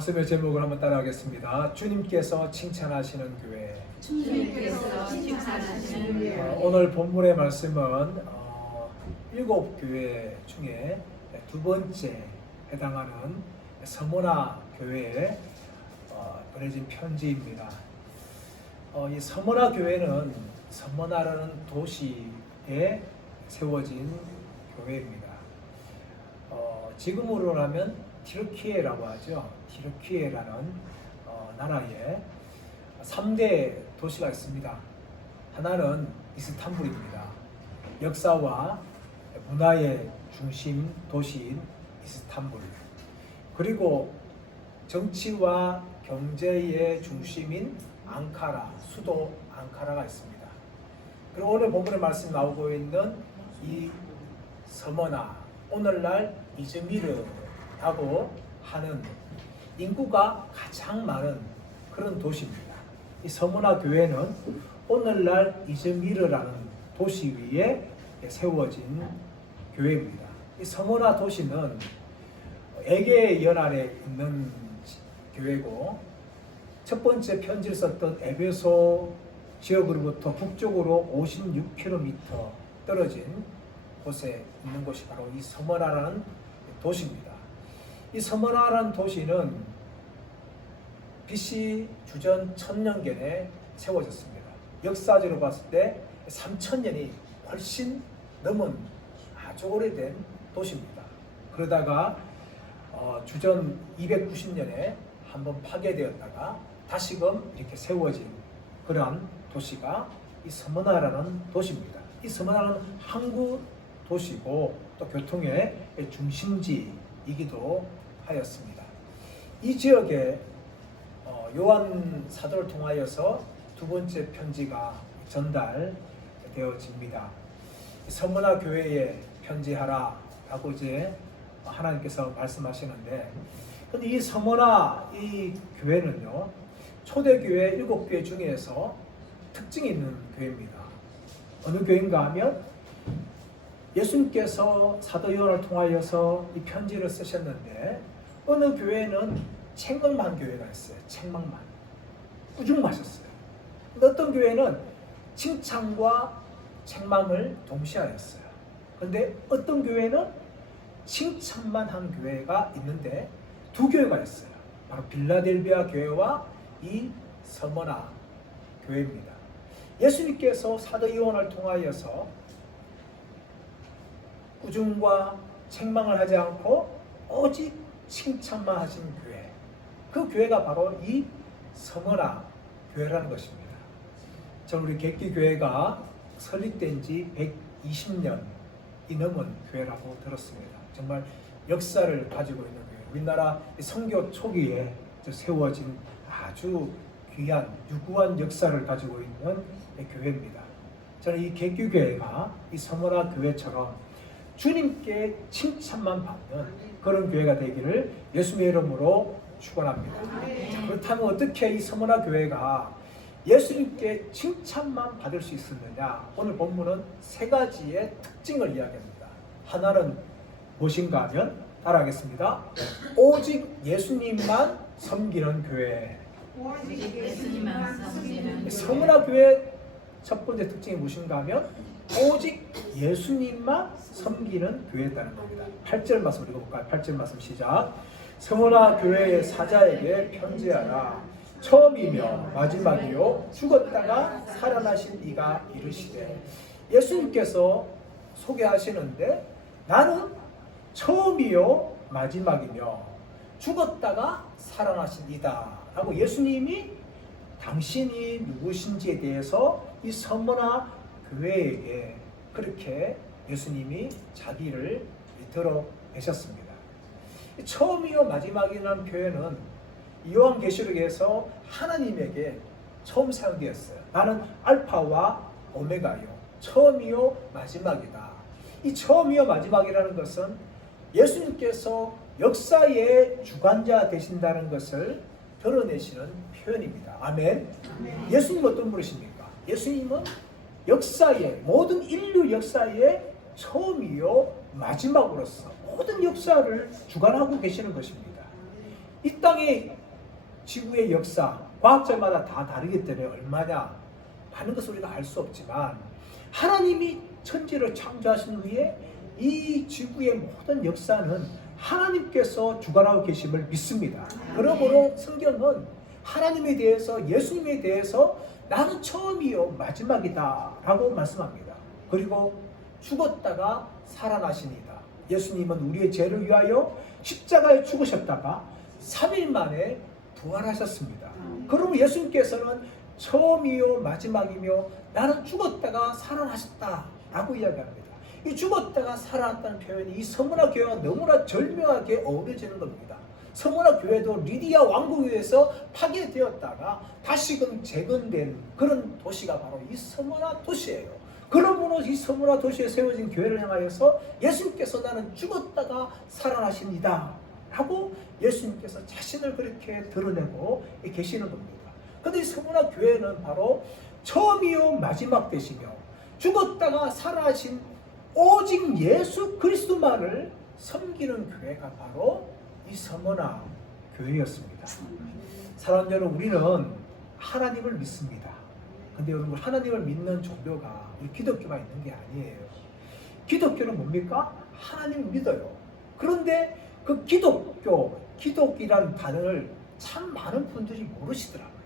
말씀의 제목을 한번 따라하겠습니다. 주님께서 칭찬하시는 교회. 주님께서 칭찬하시는 교회. 오늘 본문의 말씀은 7교회 중에 두 번째 해당하는 서머나 교회에 보내진 편지입니다. 이 서머나 교회는 서머나라는 도시에 세워진 교회입니다. 지금으로라면 티르키예라고 하죠. 티르키예라는 나라에 3대 도시가 있습니다. 하나는 이스탄불입니다. 역사와 문화의 중심 도시인 이스탄불. 그리고 정치와 경제의 중심인 앙카라, 수도 앙카라가 있습니다. 그리고 오늘 본문에 말씀 나오고 있는 이 서머나, 오늘날 이즈미르라고 하는 인구가 가장 많은 그런 도시입니다. 이 서머나 교회는 오늘날 이즈미르라는 도시 위에 세워진 교회입니다. 이 서머나 도시는 에게 연안에 있는 교회고, 첫 번째 편지를 썼던 에베소 지역으로부터 북쪽으로 56km 떨어진 곳에 있는 곳이 바로 이 서머나라는 도시입니다. 이 서머나라는 도시는 BC 주전 1000년경에 세워졌습니다. 역사적으로 봤을 때 3000년이 훨씬 넘은 아주 오래된 도시입니다. 그러다가 주전 290년에 한번 파괴되었다가 다시금 이렇게 세워진 그러한 도시가 이 서머나라는 도시입니다. 이 서머나는 항구 도시고 또 교통의 중심지이기도 하였습니다. 이 지역에 요한 사도를 통하여서 두 번째 편지가 전달되어집니다. 서머나 교회에 편지하라 라고 이제 하나님께서 말씀하시는데, 근데 이 서머나 이 교회는요, 초대교회 7교회 중에서 특징이 있는 교회입니다. 어느 교회인가 하면 예수님께서 사도 요한을 통하여서 이 편지를 쓰셨는데, 어느 교회는 책망만 교회가 있어요. 책망만. 꾸중마셨어요. 어떤 교회는 칭찬과 책망을 동시에 하였어요. 그런데 어떤 교회는 칭찬만 한 교회가 있는데 두 교회가 있어요. 바로 빌라델비아 교회와 이 서머나 교회입니다. 예수님께서 사도 요한을 통하여서 꾸중과 책망을 하지 않고 오직 칭찬만 하신 교회, 그 교회가 바로 이 서머나 교회라는 것입니다. 저는 우리 객기교회가 설립된 지 120년이 넘은 교회라고 들었습니다. 정말 역사를 가지고 있는 교회, 우리나라 선교 초기에 세워진 아주 귀한 유구한 역사를 가지고 있는 교회입니다. 저는 이 객기교회가 이 서머나 교회처럼 주님께 칭찬만 받는 그런 교회가 되기를 예수님의 이름으로 축원합니다. 자, 그렇다면 어떻게 이 서머나 교회가 예수님께 칭찬만 받을 수 있었느냐? 오늘 본문은 세 가지의 특징을 이야기합니다. 하나는 무엇인가 하면 따라하겠습니다. 오직 예수님만 섬기는 교회. 오직 예수님만 섬기는 교회. 서머나 교회 첫 번째 특징이 무엇인가 하면 오직 예수님만 섬기는 교회였다는 겁니다. 8절 말씀 읽어볼까요? 8절 말씀 시작. 서머나 교회의 사자에게 편지하라. 처음이며 마지막이요 죽었다가 살아나신 이가 이르시되, 예수님께서 소개하시는데 나는 처음이요 마지막이며 죽었다가 살아나신 이다 라고 예수님이 당신이 누구신지에 대해서 이 서머나 교회에게 그렇게 예수님이 자기를 드러내셨습니다. 처음이요 마지막이라는 표현은 요한계시록에서 하나님에게 처음 사용되었어요. 나는 알파와 오메가요, 처음이요 마지막이다. 이 처음이요 마지막이라는 것은 예수님께서 역사의 주관자 되신다는 것을 드러내시는 표현입니다. 아멘. 예수님은 어떤 분이십니까? 예수님은 역사의, 모든 인류 역사의 처음이요 마지막으로서 모든 역사를 주관하고 계시는 것입니다. 이 땅의 지구의 역사, 과학자마다 다 다르기 때문에 얼마냐 하는 것을 우리가 알 수 없지만 하나님이 천지를 창조하신 후에 이 지구의 모든 역사는 하나님께서 주관하고 계심을 믿습니다. 그러므로 성경은 하나님에 대해서, 예수님에 대해서 나는 처음이요 마지막이다 라고 말씀합니다. 그리고 죽었다가 살아나시니다. 예수님은 우리의 죄를 위하여 십자가에 죽으셨다가 3일 만에 부활하셨습니다. 그러면 예수님께서는 처음이요 마지막이며 나는 죽었다가 살아나셨다라고 이야기합니다. 이 죽었다가 살아났다는 표현이 이 서문화 교회와 너무나 절묘하게 어우러지는 겁니다. 서문화 교회도 리디아 왕국에서 파괴되었다가 다시금 재건된 그런 도시가 바로 이 서문화 도시예요. 그러므로 이 서문화 도시에 세워진 교회를 향하여서 예수님께서 나는 죽었다가 살아나십니다 하고 예수님께서 자신을 그렇게 드러내고 계시는 겁니다. 그런데 이 서문화 교회는 바로 처음이요 마지막 되시며 죽었다가 살아나신 오직 예수 그리스도만을 섬기는 교회가 바로 이 서문화 교회였습니다. 사랑하는 여러분, 우리는 하나님을 믿습니다. 근데 여러분, 하나님을 믿는 종교가 우리 기독교가 있는 게 아니에요. 기독교는 뭡니까? 하나님을 믿어요. 그런데 그 기독이라는 단어를 참 많은 분들이 모르시더라고요.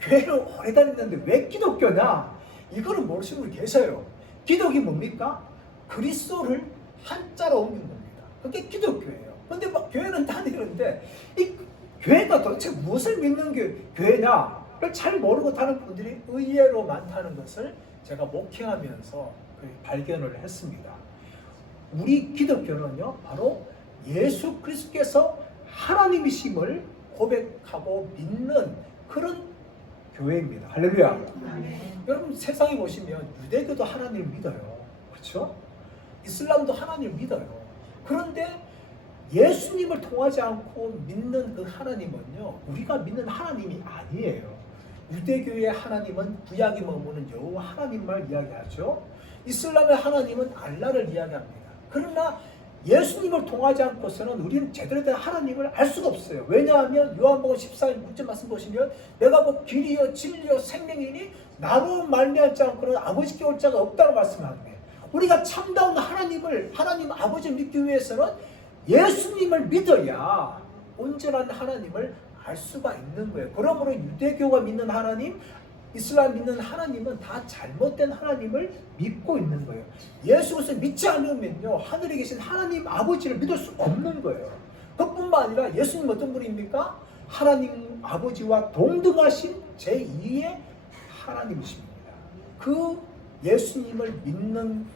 교회를 오래 다녔는데 왜 기독교냐? 이거를 모르시는 분이 계셔요. 기독이 뭡니까? 그리스도를 한자로 옮긴 겁니다. 그게 기독교예요. 근데 막 교회는 다니는데 이 교회가 도대체 무엇을 믿는 교회냐를 잘 모르고 다는 분들이 의외로 많다는 것을 제가 목회하면서 발견을 했습니다. 우리 기독교는요, 바로 예수 그리스도께서 하나님이심을 고백하고 믿는 그런 교회입니다. 할렐루야. 여러분, 세상에 보시면 유대교도 하나님을 믿어요. 그렇죠? 이슬람도 하나님을 믿어요. 그런데 예수님을 통하지 않고 믿는 그 하나님은요, 우리가 믿는 하나님이 아니에요. 유대교의 하나님은 구약에 머무는 여호와 하나님만 이야기하죠. 이슬람의 하나님은 알라를 이야기합니다. 그러나 예수님을 통하지 않고서는 우리는 제대로 된 하나님을 알 수가 없어요. 왜냐하면 요한복음 14장 6절 말씀 보시면 내가 곧 길이요 진리요 생명이니 나로 말미암지 않고는 아버지께 올 자가 없다고 말씀합니다. 우리가 참다운 하나님 아버지를 믿기 위해서는 예수님을 믿어야 온전한 하나님을 알 수가 있는 거예요. 그러므로 유대교가 믿는 하나님, 이슬람 믿는 하나님은 다 잘못된 하나님을 믿고 있는 거예요. 예수 그리스도를 믿지 않으면요, 하늘에 계신 하나님 아버지를 믿을 수 없는 거예요. 그뿐만 아니라 예수님 어떤 분입니까? 하나님 아버지와 동등하신 제2의 하나님이십니다. 그 예수님을 믿는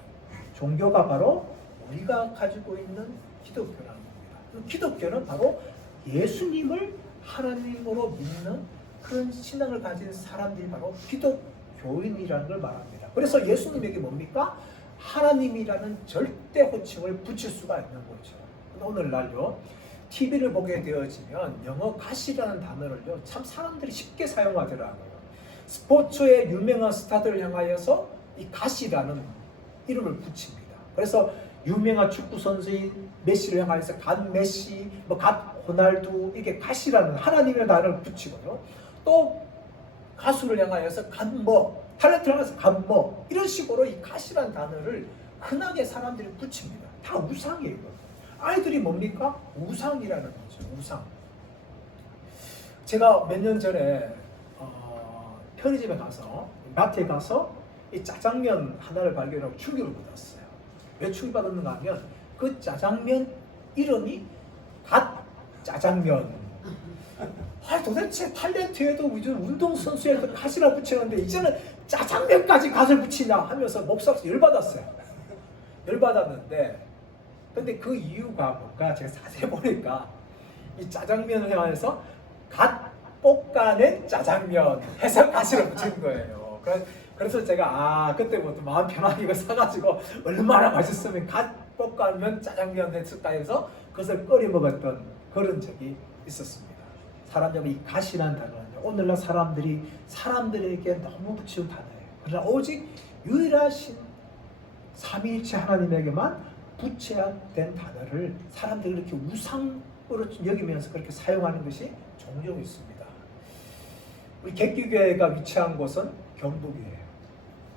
종교가 바로 우리가 가지고 있는 기독교라는 겁니다. 그 기독교는 바로 예수님을 하나님으로 믿는 그런 신앙을 가진 사람들이 바로 기독교인이라는 걸 말합니다. 그래서 예수님에게 뭡니까? 하나님이라는 절대 호칭을 붙일 수가 있는 거죠. 오늘날요, TV를 보게 되어지면 영어 갓이라는 단어를요, 참 사람들이 쉽게 사용하더라고요. 스포츠의 유명한 스타들을 향하여서 이 갓이라는 이름을 붙입니다. 그래서 유명한 축구 선수인 메시를 향하여서 갓 메시, 갓 호날두, 이게 갓이라는 하나님의 단어를 붙이고요. 또 가수를 향하여서 갓뭐, 탤런트를 향해서 갓뭐, 이런 식으로 이 갓이라는 단어를 흔하게 사람들이 붙입니다. 다 우상이에요. 아이들이 뭡니까? 우상이라는 거죠. 우상. 제가 몇 년 전에 편의점에 가서, 마트에 가서 이 짜장면 하나를 발견하고 충격을 받았어요. 왜 충격받았는가 하면 그 짜장면 이름이 갓 짜장면. 도대체 탤런트에도 운동선수에도 갓이라 붙이는데 이제는 짜장면까지 갓을 붙이냐 하면서 목사로서 열받았어요. 열받았는데, 근데 그 이유가 뭔가 제가 자세히 보니까 이 짜장면을 향해서 갓 볶아낸 짜장면 해서 갓이라 붙인 거예요. 그래서 제가 그때부터 마음 편하게 이거 사가지고 얼마나 맛있으면 갓 볶아면 짜장면 했을까 해서 그것을 끓여 먹었던 그런 적이 있었습니다. 사람들이 이 갓이라는 단어는 오늘날 사람들에게 너무 붙이는 단어예요. 그러나 오직 유일하신 삼위일체 하나님에게만 붙여야 된 단어를 사람들이 이렇게 여기면서 그렇게 사용하는 것이 종종 있습니다. 우리 객기교회가 위치한 곳은 경북이에요.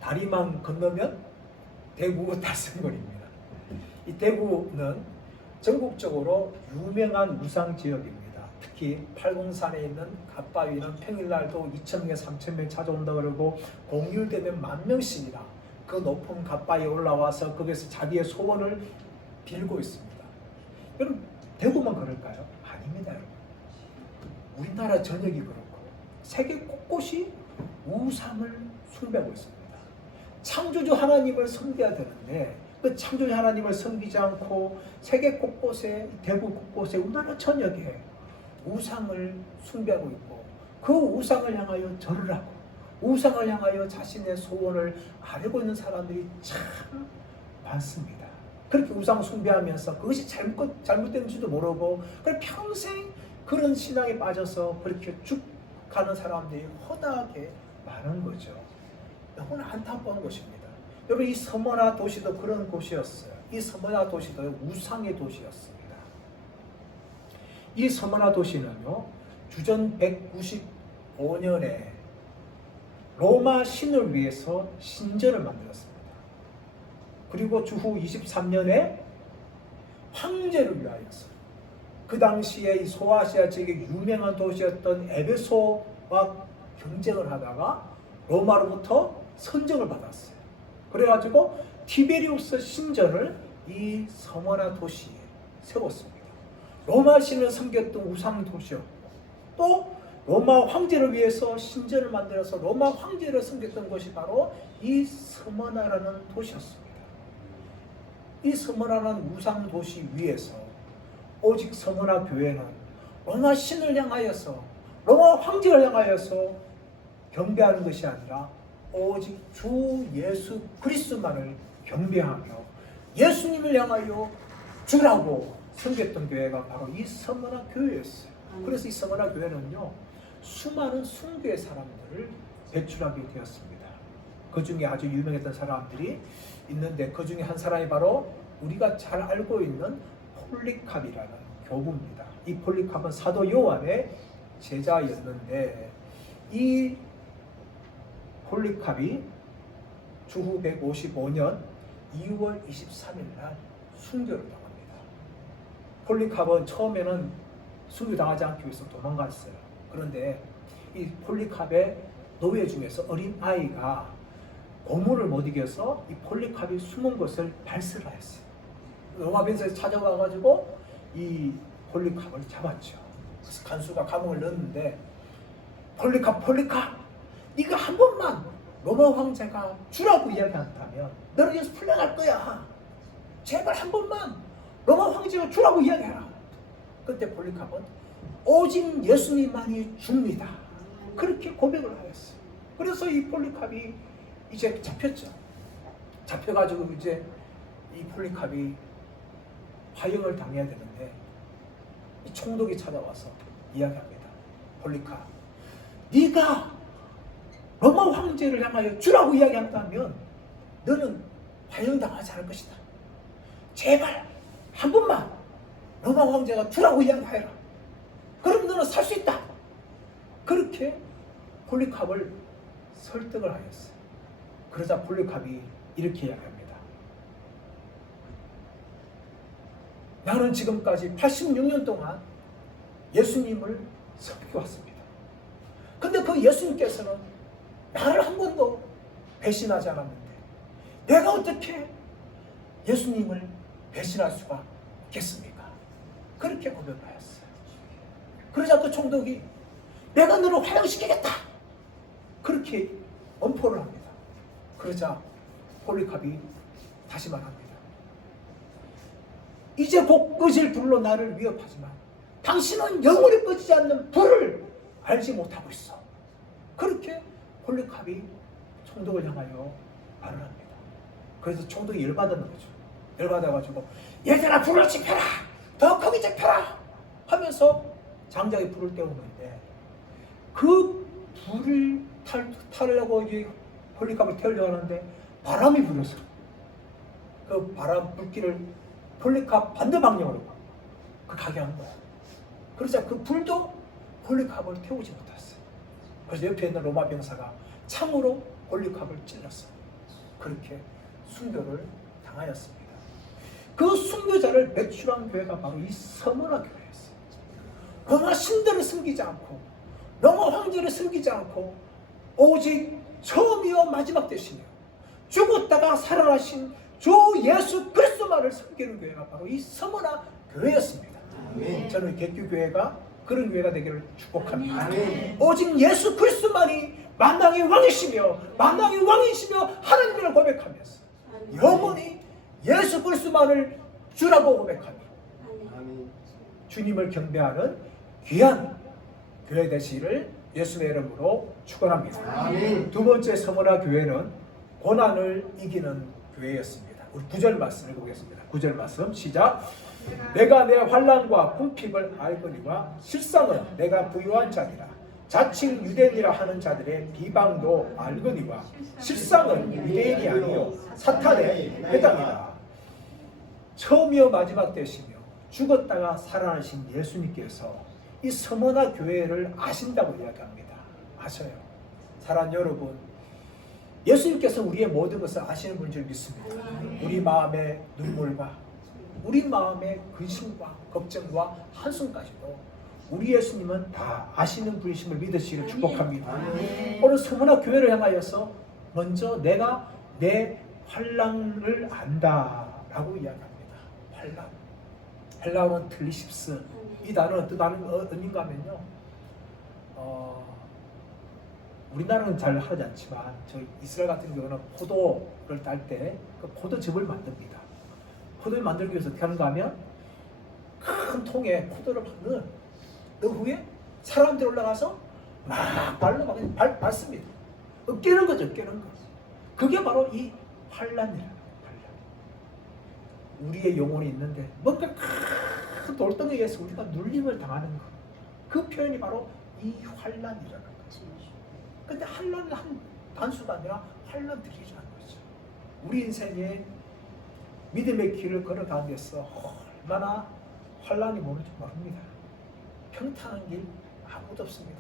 다리만 건너면 대구 달성거리입니다. 이 대구는 전국적으로 유명한 우상 지역입니다. 특히 팔공산에 있는 갓바위는 평일날도 2,000명, 3,000명 찾아온다 그러고 공휴일되면 10,000명씩이나 그 높은 갓바위에 올라와서 거기서 자기의 소원을 빌고 있습니다. 여러분 대구만 그럴까요? 아닙니다. 여러분. 우리나라 전역이 그렇고 세계 곳곳이 우상을 숭배하고 있습니다. 창조주 하나님을 섬겨야 되는데 그 창조주 하나님을 섬기지 않고 세계 곳곳에, 대구 곳곳에, 우리나라 전역에 우상을 숭배하고 있고 그 우상을 향하여 절을 하고 우상을 향하여 자신의 소원을 아뢰고 있는 사람들이 참 많습니다. 그렇게 우상 숭배하면서 그것이 잘못된지도 모르고 평생 그런 신앙에 빠져서 그렇게 쭉 가는 사람들이 허다하게 많은 거죠. 너무나 안타까운 것입니다. 여러분 이 서머나 도시도 그런 곳이었어요. 이 서머나 도시도 우상의 도시였습니다. 이 서머나 도시는요, 주전 195년에 로마 신을 위해서 신전을 만들었습니다. 그리고 주후 23년에 황제를 위하여서 그 당시에 이 소아시아 지역의 유명한 도시였던 에베소와 경쟁을 하다가 로마로부터 선정을 받았어요. 그래가지고 티베리우스 신전을 이 서머나 도시에 세웠습니다. 로마 신을 섬겼던 우상 도시였고 또 로마 황제를 위해서 신전을 만들어서 로마 황제를 섬겼던 곳이 바로 이 서머나라는 도시였습니다. 이 서머나라는 우상 도시 위에서 오직 서머나 교회는 로마 신을 향하여서 로마 황제를 향하여서 경배하는 것이 아니라 오직 주 예수 그리스도만을 경배하며 예수님을 향하여 주라고 섬겼던 교회가 바로 이 서머나 교회였어요. 그래서 이 서머나 교회는요, 수많은 순교의 사람들을 배출하게 되었습니다. 그 중에 아주 유명했던 사람들이 있는데 그 중에 한 사람이 바로 우리가 잘 알고 있는 폴리캅이라는 교부입니다. 이 폴리캅은 사도 요한의 제자였는데 이 폴리캅이 주후 155년 2월 23일 날 순교를 당합니다. 폴리캅은 처음에는 순교당하지 않기 위해서 도망갔어요. 그런데 이 폴리캅의 노예 중에서 어린 아이가 고문을 못 이겨서 이 폴리캅이 숨은 것을 발설을 했어요. 로마 병사에서 찾아와가지고 이 폴리캅을 잡았죠. 그래서 간수가 감옥을 넣었는데 폴리캅 네가 한 번만 로마 황제가 주라고 이야기한다면 너는 여기서 풀려날 거야. 제발 한 번만 로마 황제가 주라고 이야기해라. 그때 폴리캅은 오직 예수님만이 줍니다. 그렇게 고백을 하였어요. 그래서 이 폴리캅이 이제 잡혔죠. 잡혀가지고 이제 이 폴리캅이 화형을 당해야 되는데 이 총독이 찾아와서 이야기합니다. 폴리캅, 네가 로마 황제를 향하여 주라고 이야기한다면 너는 화형당하지 않을 것이다. 제발 한 번만 로마 황제가 주라고 이야기해라. 그럼 너는 살 수 있다. 그렇게 폴리캅을 설득을 하였어요. 그러자 폴리캅이 이렇게 이야기합니다. 나는 지금까지 86년 동안 예수님을 섬겨왔습니다. 근데 그 예수님께서는 나를 한 번도 배신하지 않았는데 내가 어떻게 예수님을 배신할 수가 있겠습니까? 그렇게 고백하였어요. 그러자 그 총독이 내가 너를 화형시키겠다. 그렇게 엄포를 합니다. 그러자 폴리캅이 다시 말합니다. 이제 곧 꺼질 불로 나를 위협하지만 당신은 영원히 꺼지지 않는 불을 알지 못하고 있어. 그렇게 폴리캅이 총독을 향하여 말을 합니다. 그래서 총독이 열받은 거죠. 열받아가지고 얘들아 불을 지펴라. 더 크게 지펴라. 하면서 장작에 불을 때우는데 그 불을 타려고 폴리캅을 태우려고 하는데 바람이 불어서 그 바람 불길을 폴리캅 반대 방향으로 가게 한 거야. 그러자 그 불도 폴리카프를 태우지 못했어요. 그래서 옆에 있는 로마 병사가 창으로 폴리카프를 찔렀어요. 그렇게 순교를 당하였습니다. 그 순교자를 배출한 교회가 바로 이 서머나 교회였어요. 로마 신들을 섬기지 않고 로마 황제를 섬기지 않고 오직 처음이요 마지막 되시며 죽었다가 살아나신 주 예수 그리스도만을 섬기는 교회가 바로 이 서머나 교회였습니다. 저는 개교교회가 그런 교회가 되기를 축복합니다. 오직 예수 그리스도만이 만왕의 왕이시며 만왕의 왕이시며 하나님을 고백하면서 영원히 예수 그리스도만을 주라고 고백하며 주님을 경배하는 귀한 교회 되시기를 예수의 이름으로 축원합니다. 두 번째 서머나 교회는 고난을 이기는 교회였습니다. 우리 9절 말씀 읽어보겠습니다. 9절 말씀 시작. 내가 내 환난과 궁핍을 알거니와 실상은 내가 부유한 자니라. 자칭 유대인이라 하는 자들의 비방도 알거니와 실상은 유대인이 아니요 사탄의 회당이다. 처음이요 마지막 되시며 죽었다가 살아나신 예수님께서 이 서머나 교회를 아신다고 이야기합니다. 아셔요. 사랑하는 여러분, 예수님께서 우리의 모든 것을 아시는 분인 줄 믿습니다. 우리 마음의 눈물과 우리 마음의 근심과 걱정과 한숨까지도 우리 예수님은 다 아시는 분이심을 믿으시기를 축복합니다. 오늘 서머나 교회를 향하여서 먼저 내가 내 환난을 안다라고 이야기합니다. 환난. 헬라어는 틀리십스. 이 단어는 뜻하는 의미인가 하면요. 우리나라는 잘 하지 않지만 저 이스라엘 같은 경우는 포도를 딸 때 그 포도즙을 만듭니다. 포도를 만들기 위해서 어떻게 하는가 하면 큰 통에 포도를 넣은 그 후에 사람들이 올라가서 막 밟습니다. 깨는 거죠, 깨는 거. 그게 바로 이 환난이라는 환난. 우리의 영혼이 있는데 뭔가 큰 돌덩이에 의해서 우리가 눌림을 당하는 것. 그 표현이 바로 이 환난이라는 거죠. 근데 환난은 한 단수가 아니라 환난들이라는 거죠. 우리 인생에 믿음의 길을 걸어가면서 얼마나 환난이 오는지 모릅니다. 평탄한 길 아무도 없습니다.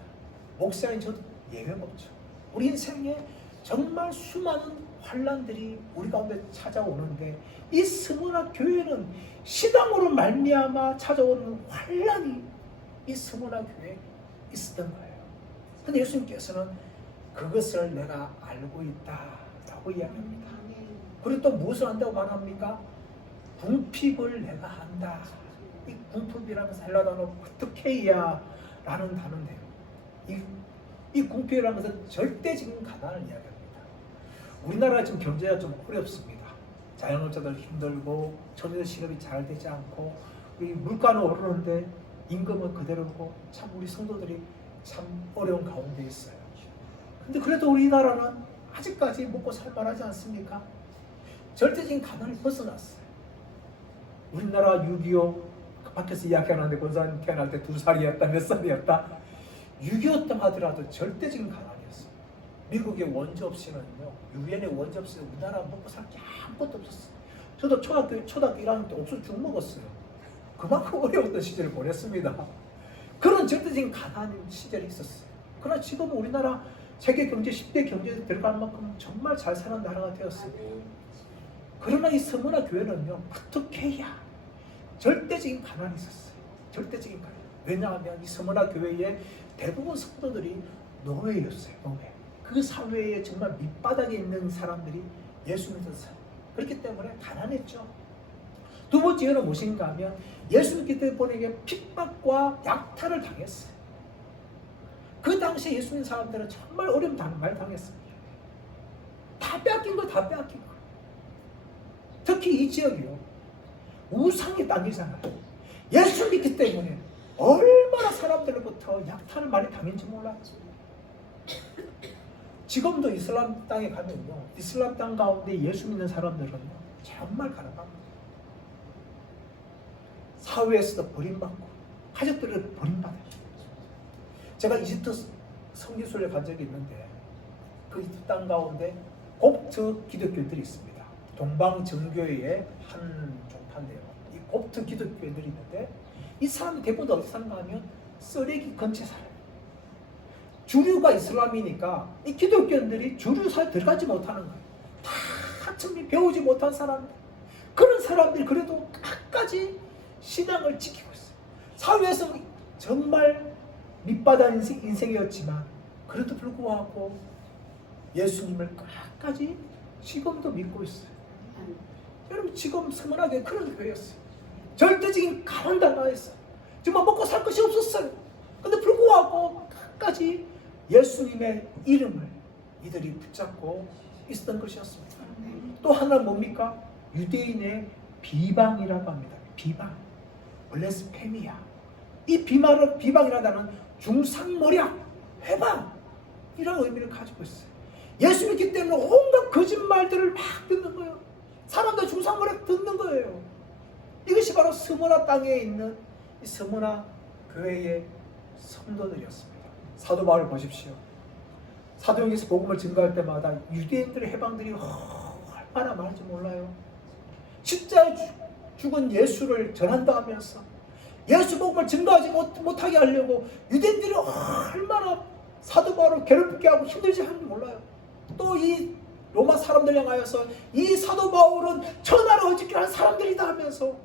목사인 저도 예외가 없죠. 우리 인생에 정말 수많은 환난들이 우리 가운데 찾아오는데 이 서머나 교회는 신앙으로 말미암아 찾아오는 환난이 이 서머나 교회에 있었던 거예요. 근데 예수님께서는 그것을 내가 알고 있다라고 이야기합니다. 그리고 또 무엇을 한다고 말합니까? 궁핍을 내가 한다. 이 궁핍이라는 헬라 단어 프트케이아라는 단어인데요. 이 궁핍이라는 것은 절대적인 가난을 이야기합니다. 우리나라 지금 경제가 좀 어렵습니다. 자영업자들 힘들고 전세 실업이 잘 되지 않고 우리 물가는 오르는데 임금은 그대로고 참 우리 성도들이 참 어려운 가운데 있어요. 근데 그래도 우리나라는 아직까지 먹고 살만하지 않습니까? 절대적인 가난을 벗어났어요. 우리나라 6.25 밖에서 이야기하는데 권사님 태어날 때 2살이었다 몇 살이었다 6.25 때 하더라도 절대적인 가난이었어요. 미국의 원조 없이는요, 유엔의 원조 없이 우리나라 먹고 살 게 아무것도 없었어요. 저도 초등학교 1학년 때 옥수수 죽 먹었어요. 그만큼 어려웠던 시절을 보냈습니다. 그런 절대적인 가난 시절이 있었어요. 그러나 지금 우리나라 세계 경제 10대 경제에 들어갈 만큼 정말 잘 사는 나라가 되었습니다. 그러나 이 서머나 교회는요, 파투케야 절대적인 가난이 있었어요. 절대적인 가난. 왜냐하면 이 서머나 교회의 대부분 성도들이 노예였어요. 노예. 그 사회에 정말 밑바닥에 있는 사람들이 예수 믿었어요. 그렇기 때문에 가난했죠. 두 번째는 무엇인가 하면 예수 믿기 때문에 핍박과 약탈을 당했어요. 그 당시에 예수 믿는 사람들은 정말 어려움 많이 당했습니다. 다 빼앗긴 거 다 빼앗긴 거. 특히 이 지역이요, 우상의 땅이잖아요. 예수 믿기 때문에 얼마나 사람들로부터 약탈을 많이 당했는지 몰라요. 지금도 이슬람 땅에 가면요, 이슬람 땅 가운데 예수 믿는 사람들은요 정말 가난합니다. 사회에서도 버림받고 가족들을 버림받아요. 제가 이집트 성지순례 간 적이 있는데 그 이집트 땅 가운데 곱트 기독교들이 있습니다. 동방 정교회의 한 종파인데요. 이 곱트 기독교들이 있는데 이 사람들 대부분 어디 사는가 하면 쓰레기 근처에 살아요. 주류가 이슬람이니까 이 기독교인들이 주류사에 들어가지 못하는 거예요. 다 정말 배우지 못한 사람들. 그런 사람들이 그래도 끝까지 신앙을 지키고 있어요. 사회에서 정말 밑바닥 인생이었지만 그래도 불구하고 예수님을 끝까지 지금도 믿고 있어요. 여러분 지금 서문하게 그런 교회였어요. 절대적인 가난당하였어요. 정말 먹고 살 것이 없었어요. 근데 불구하고 끝까지 예수님의 이름을 이들이 붙잡고 있었던 것이었습니다. 또 하나 뭡니까? 유대인의 비방이라고 합니다. 비방, 블레스페미아. 이 비방이라는 중상모략, 회방 이런 의미를 가지고 있어요. 예수 믿기 때문에 온갖 거짓말들을 막 듣는 거예요. 사람들 중상모략 듣는 거예요. 이것이 바로 스무나 땅에 있는 이 스무나 교회의 성도들이었습니다. 사도 바울 보십시오. 사도행전에서 복음을 증거할 때마다 유대인들의 해방들이 얼마나 많은지 몰라요. 십자가에 죽은 예수를 전한다 하면서 예수 복음을 증거하지 못하게 하려고 유대인들이 얼마나 사도 바울을 괴롭게 하고 힘들지 하는지 몰라요. 또 이 로마 사람들 향하여서 이 사도 바울은 천하를 어짓게 하는 사람들이다 하면서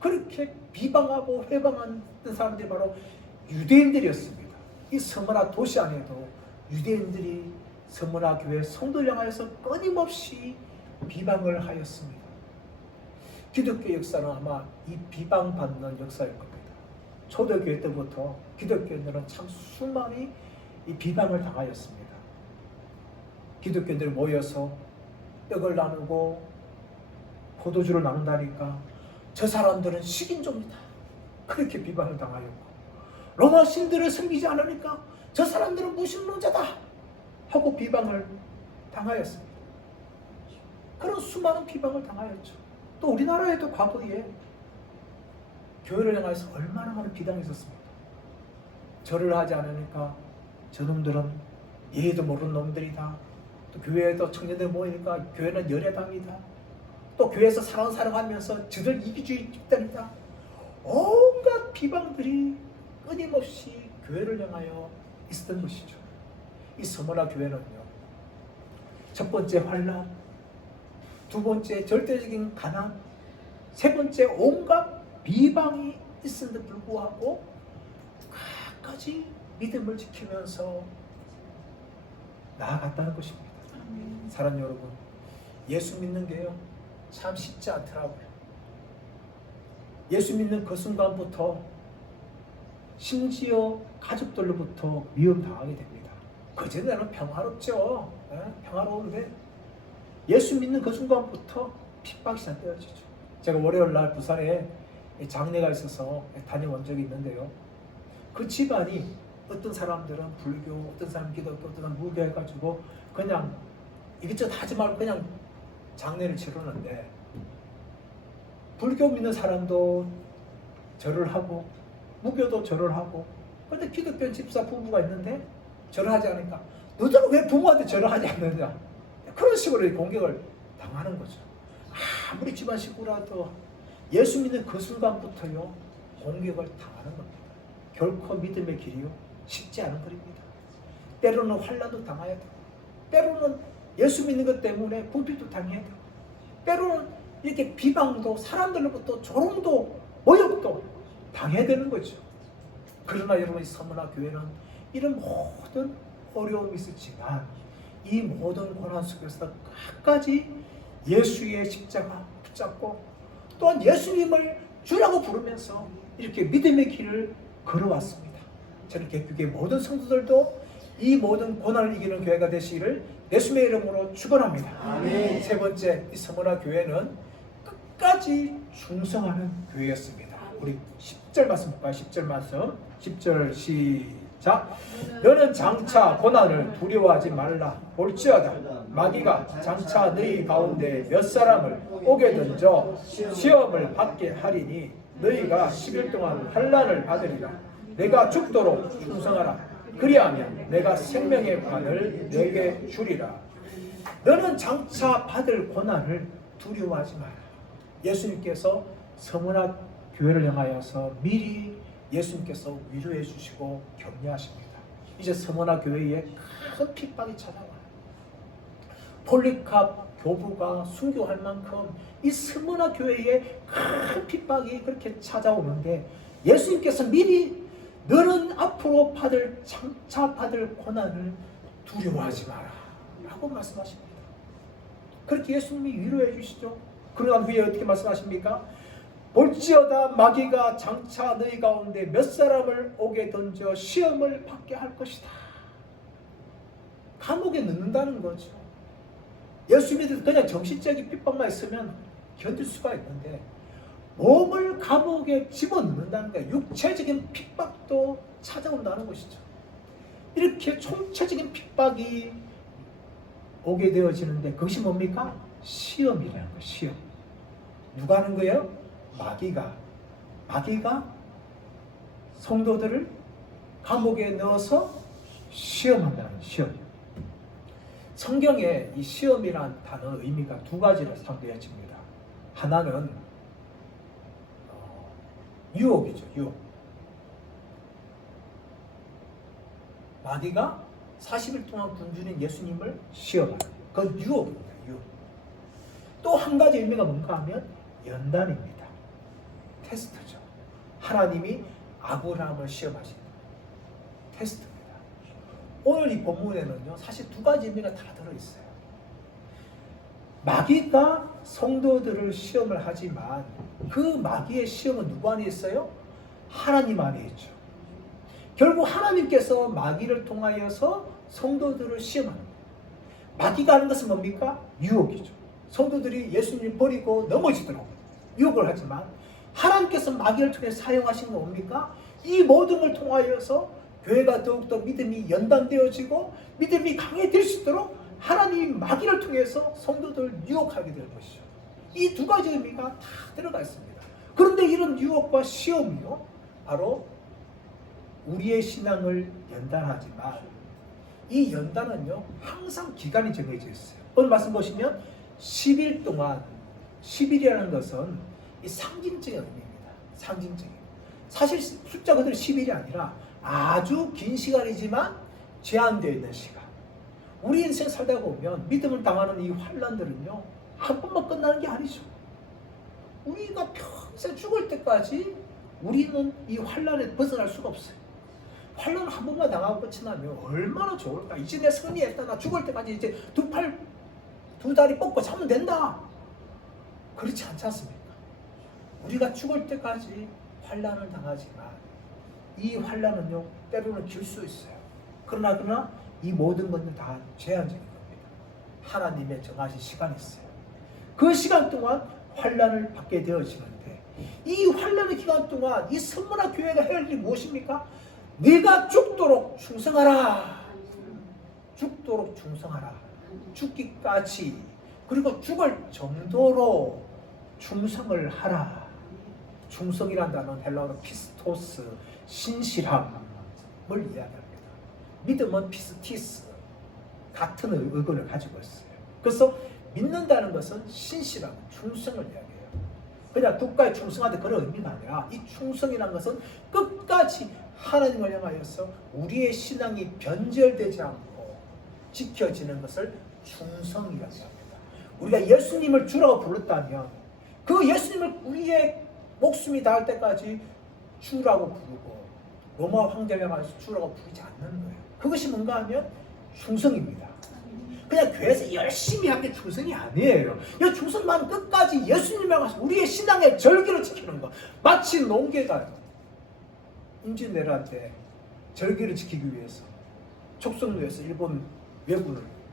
그렇게 비방하고 회방하는 사람들이 바로 유대인들이었습니다. 이 스무나 도시 안에도 유대인들이 스무나 교회 성도를 향하여서 끊임없이 비방을 하였습니다. 기독교 역사는 아마 이 비방받는 역사일 겁니다. 초대교회 때부터 기독교인들은 참 수많이 이 비방을 당하였습니다. 기독교인들이 모여서 떡을 나누고 포도주를 나눈다니까 저 사람들은 식인종이다. 그렇게 비방을 당하였고 로마 신들을 섬기지 않으니까 저 사람들은 무신론자다 하고 비방을 당하였습니다. 그런 수많은 비방을 당하였죠. 또 우리나라에도 과거에 교회를 향해서 얼마나 많은 비방이 있었습니다. 절을 하지 않으니까 저놈들은 예의도 모르는 놈들이다. 또 교회에도 청년들 모이니까 교회는 열애당이다. 또 교회에서 사랑하면서 저들 이기주의 집단이다. 온갖 비방들이 끊임없이 교회를 향하여 있었던 것이죠. 이 스무나 교회는요, 첫 번째 환난, 두 번째 절대적인 가난, 세 번째 온갖 비방이 있음에도 불구하고 끝까지 믿음을 지키면서 나아갔다는 것입니다. 사랑하는 여러분, 예수 믿는 게요 참 쉽지 않더라고요. 예수 믿는 그 순간부터 심지어 가족들로부터 미움당하게 됩니다. 그전에는 평화롭죠. 평화로운데 예수 믿는 그 순간부터 핍박이 시작되어지죠. 제가 월요일 날 부산에 장례가 있어서 다녀온 적이 있는데요. 그 집안이 어떤 사람들은 불교, 어떤 사람은 기독교, 어떤 사람은 무교 해가지고 그냥 이것저것 하지 말고 그냥 장례를 치르는데 불교 믿는 사람도 절을 하고 무교도 절을 하고 그런데 기독교 집사 부부가 있는데 절을 하지 않으니까 너희들은 왜 부모한테 절을 하지 않느냐 그런 식으로 공격을 당하는 거죠. 아무리 집안 식구라도 예수 믿는 그 순간부터요 공격을 당하는 겁니다. 결코 믿음의 길이요 쉽지 않은 것입니다. 때로는 환난도 당해야 되고 때로는 예수 믿는 것 때문에 분필도 당해야 되고 때로는 이렇게 비방도 사람들로부터 조롱도 모욕도 당해야 되는 거죠. 그러나 여러분 이 서문화 교회는 이런 모든 어려움이 있었지만 이 모든 고난 속에서 끝까지 예수의 십자가 붙잡고 또한 예수님을 주라고 부르면서 이렇게 믿음의 길을 걸어왔습니다. 저는 개교계 모든 성도들도 이 모든 고난을 이기는 교회가 되시기를 예수님의 이름으로 축원합니다. 아멘. 세 번째, 이 서문화 교회는 끝까지 충성하는 교회였습니다. 우리 10절 말씀 볼까요? 10절 말씀. 10절 시작. 너는 장차 고난을 두려워하지 말라. 볼지어다 마귀가 장차 너희 가운데 몇 사람을 오게 던져 시험을 받게 하리니 너희가 10일 동안 환난을 받으리라. 내가 죽도록 충성하라. 그리하면 내가 생명의 관을 내게 주리라. 너는 장차 받을 고난을 두려워하지 마라. 예수님께서 서문화 교회를 향하여서 미리 예수님께서 위로해 주시고 격려하십니다. 이제 서머나 교회에 큰 핍박이 찾아와요. 폴리캅 교부가 순교할 만큼 이 서머나 교회에 큰 핍박이 그렇게 찾아오는데 예수님께서 미리 너는 앞으로 장차 받을 고난을 두려워하지 마라 라고 말씀하십니다. 그렇게 예수님이 위로해 주시죠. 그러한 후에 어떻게 말씀하십니까? 볼지어다 마귀가 장차 너희 가운데 몇 사람을 오게 던져 시험을 받게 할 것이다. 감옥에 넣는다는 거죠. 예수님이 그냥 정신적인 핍박만 있으면 견딜 수가 있는데 몸을 감옥에 집어넣는다는 거예요. 육체적인 핍박도 찾아온다는 것이죠. 이렇게 총체적인 핍박이 오게 되어지는데 그것이 뭡니까? 시험이라는 거예요. 시험. 누가 하는 거예요? 마귀가 성도들을 감옥에 넣어서 시험한다는 시험. 성경에 이 시험이라는 단어 의미가 두 가지로 상대해집니다. 하나는 유혹이죠. 유혹. 마귀가 40일 동안 굶주린 예수님을 시험하는 그건 유혹입니다. 유혹. 또 한 가지 의미가 뭔가 하면 연단입니다. 테스트죠. 하나님이 아브라함을 시험하신 테스트입니다. 오늘 이 본문에는요, 사실 두 가지 의미가 다 들어있어요. 마귀가 성도들을 시험을 하지만 그 마귀의 시험은 누구 안에 있어요? 하나님 안에 있죠. 결국 하나님께서 마귀를 통하여서 성도들을 시험하는 거예요. 마귀가 하는 것은 뭡니까? 유혹이죠. 성도들이 예수님을 버리고 넘어지도록 유혹을 하지만 하나님께서 마귀를 통해 사용하신 건 뭡니까? 이 모든 걸 통하여서 교회가 더욱더 믿음이 연단되어지고 믿음이 강해질 수 있도록 하나님이 마귀를 통해서 성도들을 유혹하게 될 것이죠. 이 두 가지 의미가 다 들어가 있습니다. 그런데 이런 유혹과 시험이요, 바로 우리의 신앙을 연단하지만 이 연단은요 항상 기간이 정해져 있어요. 오늘 말씀 보시면 10일 동안, 10일이라는 것은 이 상징적인 의미입니다. 상징적인. 사실 숫자 그대로 10일이 아니라 아주 긴 시간이지만 제한되어 있는 시간. 우리 인생 살다 보면 믿음을 당하는 이 환난들은요 한 번만 끝나는 게 아니죠. 우리가 평생 죽을 때까지 우리는 이 환난에 벗어날 수가 없어요. 환난 한 번만 당하고 끝이 나면 얼마나 좋을까. 이제 내 승리했다. 나 죽을 때까지 이제 두 다리 뻗고 자면 된다. 그렇지 않지 않습니까? 우리가 죽을 때까지 환난을 당하지만 이 환난은요 때로는 길 수 있어요. 그러나 이 모든 것은 다 제한적인 겁니다. 하나님의 정하신 시간이 있어요. 그 시간 동안 환난을 받게 되어지는데 이 환난의 기간 동안 이 선문화 교회가 해야 할 일이 무엇입니까? 네가 죽도록 충성하라. 죽도록 충성하라. 죽기까지 그리고 죽을 정도로 충성을 하라. 충성이란 단어는 헬라어로 피스토스, 신실함을 이야기합니다. 믿음은 피스티스, 같은 의견을 가지고 있어요. 그래서 믿는다는 것은 신실하고 충성을 이야기해요. 그냥 국가에 충성하는 그런 의미가 아니라 이 충성이라는 것은 끝까지 하나님을 향하여서 우리의 신앙이 변절되지 않고 지켜지는 것을 충성이라고 합니다. 우리가 예수님을 주라고 불렀다면 그 예수님을 우리의 목숨이 닿을 때까지 주라고 부르고 로마 황제를 향해서 주라고 부르지 않는 거예요. 그것이 뭔가 하면 충성입니다. 그냥 교회에서 열심히 한 게 충성이 아니에요. 이 충성만 끝까지 예수님을 향해서 우리의 신앙의 절기를 지키는 거. 마치 농계가 임진왜란 때 절기를 지키기 위해서 촉성로에서 일본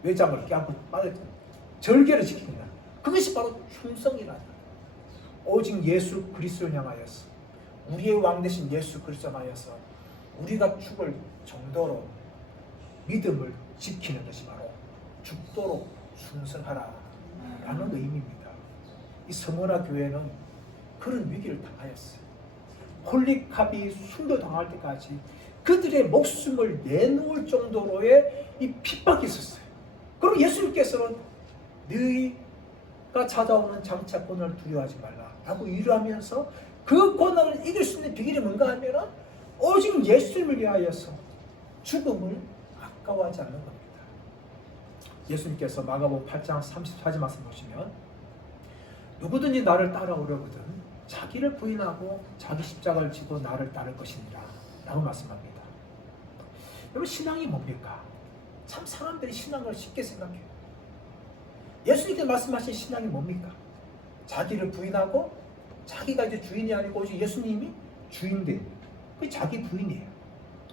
외장을 껴안고 절기를 지킵니다. 그것이 바로 충성이라는 거예요. 오직 예수 그리스도를 향하여서 우리의 왕 되신 예수 그리스도를 향하여서 우리가 죽을 정도로 믿음을 지키는 것이 바로 죽도록 충성하라 라는 의미입니다. 이 서머나 교회는 그런 위기를 당하였어요. 폴리캅이 순교당할 때까지 그들의 목숨을 내놓을 정도로의 이 핍박이 있었어요. 그리고 예수님께서는 너희가 찾아오는 장차 고난을 두려워하지 말라 라고 위로하면서 그 고난을 이길 수 있는 비결이 뭔가 하면은 오직 예수님을 위하여서 죽음을 아까워하지 않는 겁니다. 예수님께서 마가복음 8장 34절 말씀 보시면 누구든지 나를 따라오려거든 자기를 부인하고 자기 십자가를 지고 나를 따를 것이니라 라고 말씀합니다. 여러분, 신앙이 뭡니까? 참 사람들이 신앙을 쉽게 생각해요. 예수님께서 말씀하신 신앙이 뭡니까? 자기를 부인하고 자기가 이제 주인이 아니고 오직 예수님이 주인된 그 자기 부인이에요.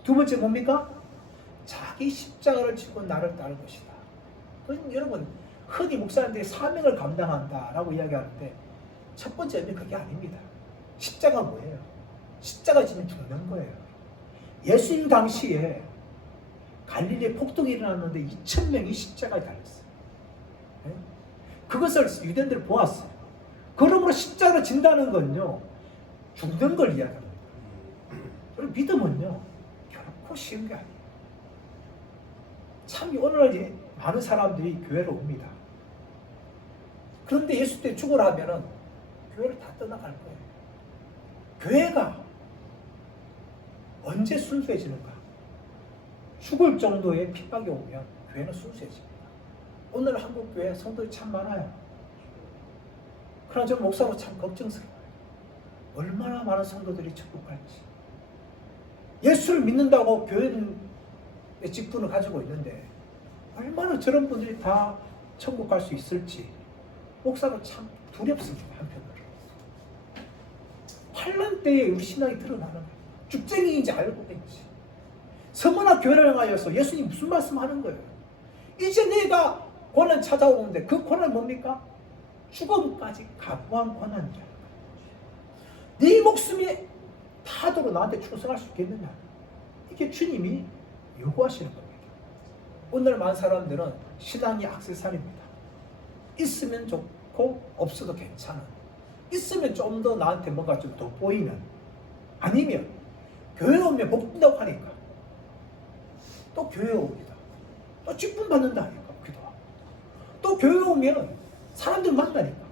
두 번째 뭡니까? 자기 십자가를 지고 나를 따를 것이다. 여러분, 흔히 목사님들이 사명을 감당한다라고 이야기하는데 첫 번째 의미는 그게 아닙니다. 십자가 뭐예요? 십자가 지면 죽는 거예요. 예수님 당시에 갈릴리에 폭동이 일어났는데 2,000명이 십자가에 달렸어요. 네? 그것을 유대인들이 보았어요. 그러므로 십자가를 진다는 건요, 죽는 걸 이야기합니다. 그리고 믿음은요, 결코 쉬운 게 아니에요. 참 오늘날 많은 사람들이 교회로 옵니다. 그런데 예수 때 죽으라 하면은 교회를 다 떠나갈 거예요. 교회가 언제 순수해지는가? 죽을 정도의 핍박이 오면 교회는 순수해집니다. 오늘 한국 교회 성도들이 참 많아요. 그러나 저 목사로 참 걱정스러워요. 얼마나 많은 성도들이 천국갈지. 예수를 믿는다고 교회의 직분을 가지고 있는데 얼마나 저런 분들이 다 천국 갈 수 있을지 목사로 참 두렵습니다. 한편으로. 환난 때에 우리 신앙이 드러나는 거예요. 죽쟁이인지 알고 있는지. 서머나 교회를 향하여서 예수님 무슨 말씀하는 거예요? 이제 내가 고난 찾아오는데 그 고난은 뭡니까? 죽음까지 각오한 고난이야. 네 목숨이 타도로 나한테 충성할 수 있겠느냐? 이게 주님이 요구하시는 겁니다. 오늘 많은 사람들은 신앙이 액세서리입니다. 있으면 좋고 없어도 괜찮은, 있으면 좀 더 나한테 뭔가 좀 돋보이는, 아니면 교회 오면 복 준다고 하니까 또 교회 옵니다. 또 직분 받는다 하니까 기도하고, 또 교회 오면 사람들 만나니까.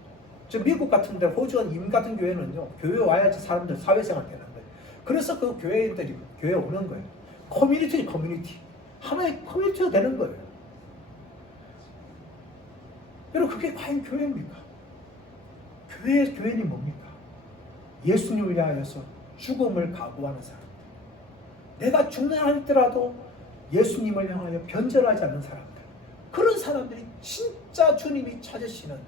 저 미국 같은 데, 호주 이민 같은 교회는요, 교회 와야지 사람들 사회생활 되는 거예요. 그래서 그 교회인들이 교회 오는 거예요. 커뮤니티. 하나의 커뮤니티가 되는 거예요. 여러분, 그게 과연 교회입니까? 교회는 뭡니까? 예수님을 위하여서 죽음을 각오하는 사람들. 내가 죽는다 할지라도 예수님을 향하여 변절하지 않는 사람들. 그런 사람들이 진짜 주님이 찾으시는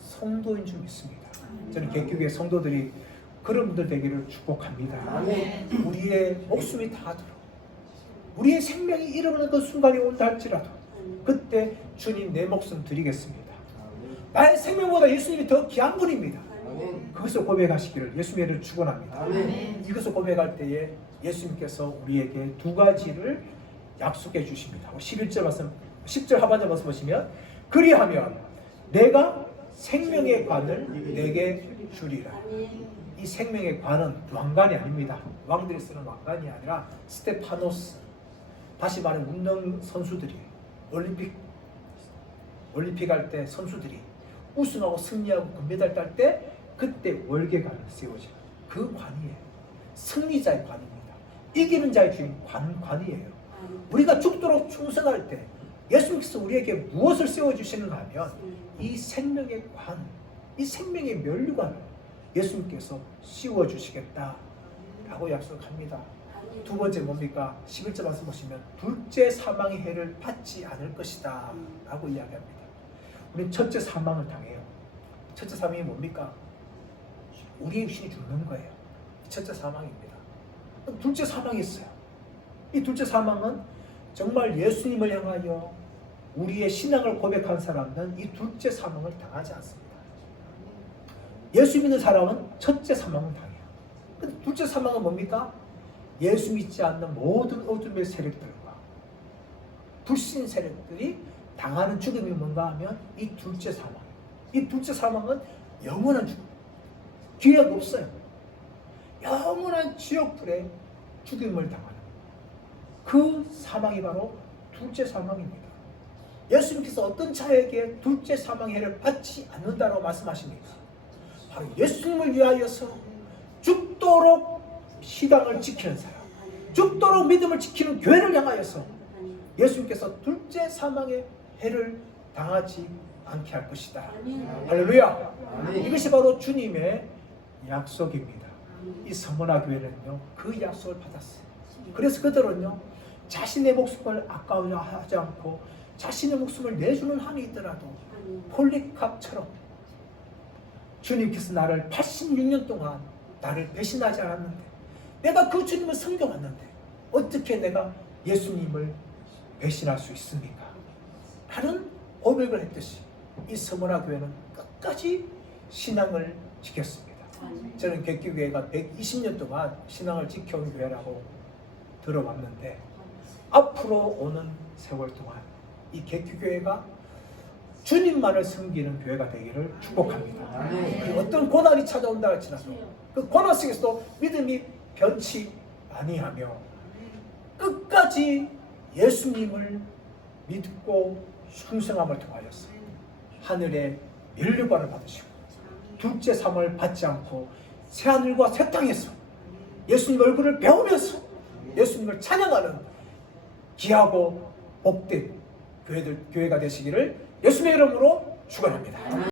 성도인 줄 믿습니다. 저는 개교회 성도들이 그런 분들 되기를 축복합니다. 우리의 목숨이 다 들어, 우리의 생명이 잃어버리는 그 순간이 온다 할지라도 그때 주님 내 목숨 드리겠습니다. 나의 생명보다 예수님이 더 귀한 분입니다. 그것을 고백하시기를 예수님을 축원합니다. 이것을 고백할 때에 예수님께서 우리에게 두 가지를 약속해 주십니다. 11절 말씀, 10절 하반절 말씀 보시면 그리하면 내가 생명의 관을 내게 주리라. 이 생명의 관은 왕관이 아닙니다. 왕들이 쓰는 왕관이 아니라 스테파노스, 다시 말해 운동 선수들이 올림픽 할 때 선수들이 우승하고 승리하고 금메달 딸 때 그때 월계관을 세우죠. 그 관이에요. 승리자의 관입니다. 이기는 자의 주인 관이에요. 우리가 죽도록 충성할 때 예수님께서 우리에게 무엇을 세워주시는가 하면 이 생명의 관, 이 생명의 면류관을 예수님께서 씌워주시겠다라고 약속합니다. 두 번째 뭡니까? 11절 말씀 보시면 둘째 사망의 해를 받지 않을 것이다 라고 이야기합니다. 우리는 첫째 사망을 당해요. 첫째 사망이 뭡니까? 우리의 육신이 죽는 거예요. 첫째 사망입니다. 둘째 사망이 있어요. 이 둘째 사망은 정말 예수님을 향하여 우리의 신앙을 고백한 사람은 이 둘째 사망을 당하지 않습니다. 예수 믿는 사람은 첫째 사망을 당해요. 근데 둘째 사망은 뭡니까? 예수 믿지 않는 모든 어둠의 세력들과 불신 세력들이 당하는 죽음이 뭔가 하면 이 둘째 사망. 이 둘째 사망은 영원한 죽음. 기회가 없어요. 영원한 지옥불에 죽임을 당하는 그 사망이 바로 둘째 사망입니다. 예수님께서 어떤 자에게 둘째 사망의 해를 받지 않는다고 말씀하십니까? 바로 예수님을 위하여서 죽도록 시당을 지키는 사람, 죽도록 믿음을 지키는 교회를 향하여서 예수님께서 둘째 사망의 해를 당하지 않게 할 것이다. 할렐루야. 이것이 바로 주님의 약속입니다. 이 서머나 교회는요, 그 약속을 받았어요. 그래서 그들은요, 자신의 목숨을 아까워하지 않고 자신의 목숨을 내주는 한이 있더라도 폴리캅처럼 주님께서 나를 86년 동안 나를 배신하지 않았는데, 내가 그 주님을 섬겨왔는데 어떻게 내가 예수님을 배신할 수 있습니까? 라는 고백을 했듯이 이 서머나 교회는 끝까지 신앙을 지켰습니다. 저는 객기교회가 120년 동안 신앙을 지켜온 교회라고 들어왔는데, 앞으로 오는 세월 동안 이 객기교회가 주님만을 섬기는 교회가 되기를 축복합니다. 그리고 어떤 고난이 찾아온다 할지라도 그 고난 속에서도 믿음이 변치 아니하며 끝까지 예수님을 믿고 충성함을 통하여서 하늘의 면류관을 받으시고 둘째 삶을 받지 않고 새하늘과 새 땅에서 예수님 얼굴을 배우면서 예수님을 찬양하는 귀하고 복된 교회가 되시기를 예수님의 이름으로 축원합니다.